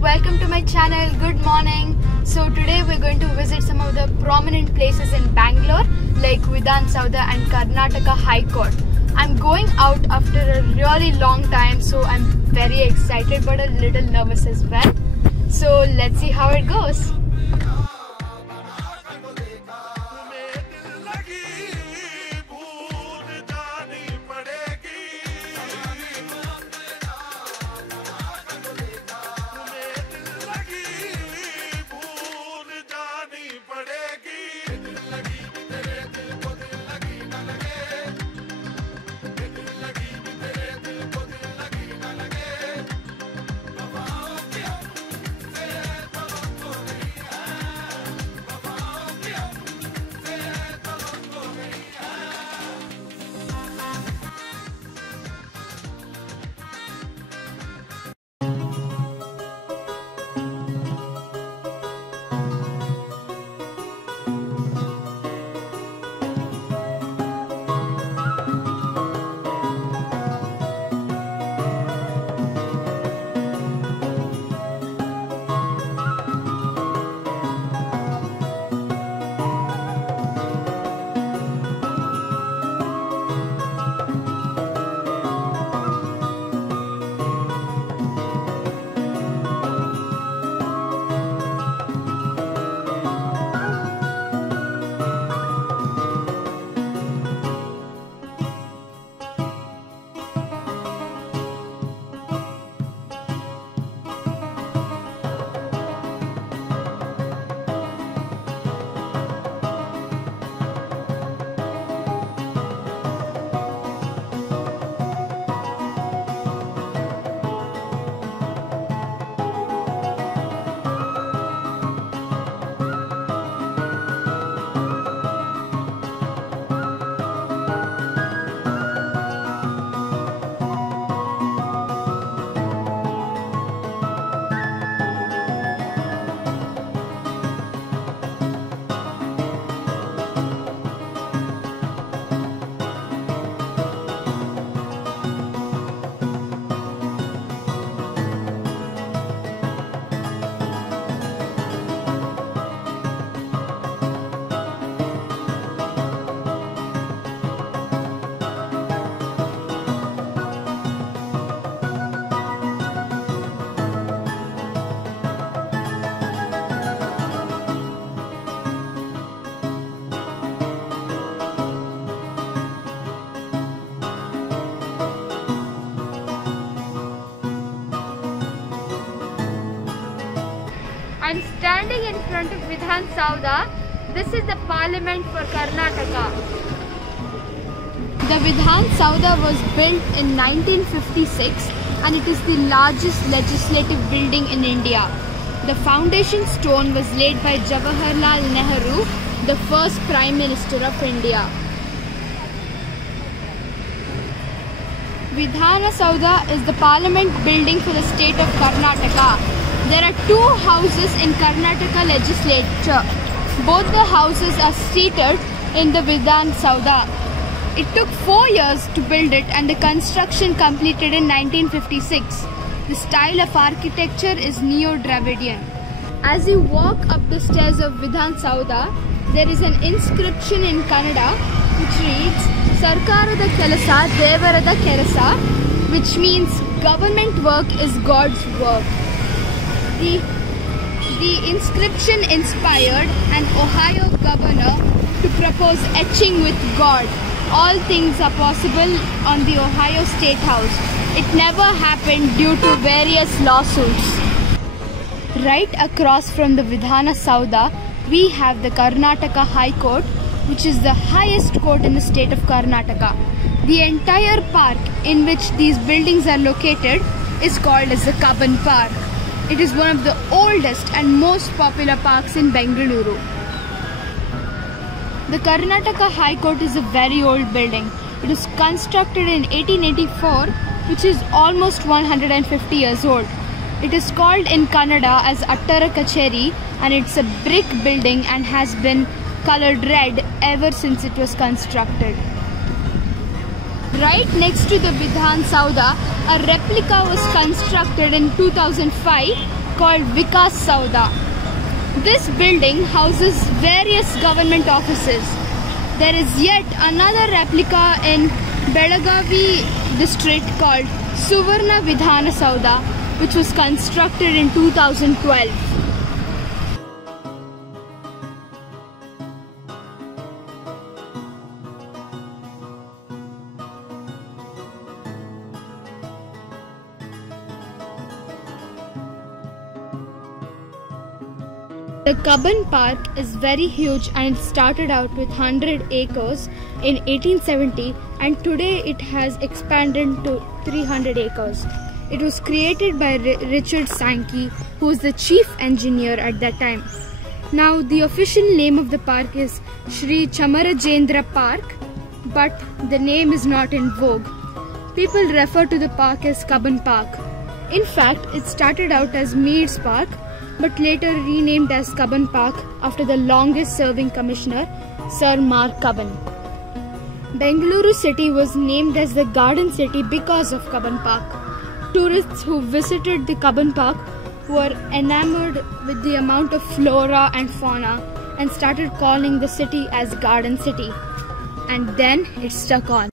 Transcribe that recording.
welcome to my channel. Good morning. So today we're going to visit some of the prominent places in Bangalore like Vidhan Soudha and Karnataka High Court. I'm going out after a really long time, so I'm very excited but a little nervous as well. So let's see how it goes. I'm standing in front of Vidhan Soudha. This is the Parliament for Karnataka. The Vidhan Soudha was built in 1956 and it is the largest legislative building in India. The foundation stone was laid by Jawaharlal Nehru, the first Prime Minister of India. Vidhan Soudha is the Parliament building for the state of Karnataka. There are two houses in Karnataka legislature. Both the houses are seated in the Vidhan Soudha. It took 4 years to build it and the construction completed in 1956. The style of architecture is Neo-Dravidian. As you walk up the stairs of Vidhan Soudha, there is an inscription in Kannada which reads Sarkarada Kelasa Devarada Kerasa, which means government work is God's work. The inscription inspired an Ohio governor to propose etching with God. All things are possible on the Ohio State House. It never happened due to various lawsuits. Right across from the Vidhan Soudha, we have the Karnataka High Court, which is the highest court in the state of Karnataka. The entire park in which these buildings are located is called as the Cubbon Park. It is one of the oldest and most popular parks in Bengaluru. The Karnataka High Court is a very old building. It was constructed in 1884, which is almost 150 years old. It is called in Kannada as Attara Kacheri and it's a brick building and has been colored red ever since it was constructed. Right next to the Vidhan Soudha, a replica was constructed in 2005 called Vikas Sauda. This building houses various government offices. There is yet another replica in Belagavi district called Suvarna Vidhana Sauda, which was constructed in 2012. The Cubbon Park is very huge and it started out with 100 acres in 1870 and today it has expanded to 300 acres. It was created by Richard Sankey, who was the chief engineer at that time. Now the official name of the park is Shri Chamarajendra Park, but the name is not in vogue. People refer to the park as Cubbon Park. In fact, it started out as Meads Park, but later renamed as Cubbon Park after the longest serving commissioner, Sir Mark Cubbon. Bengaluru city was named as the Garden City because of Cubbon Park. Tourists who visited the Cubbon Park were enamored with the amount of flora and fauna and started calling the city as Garden City. And then it stuck on.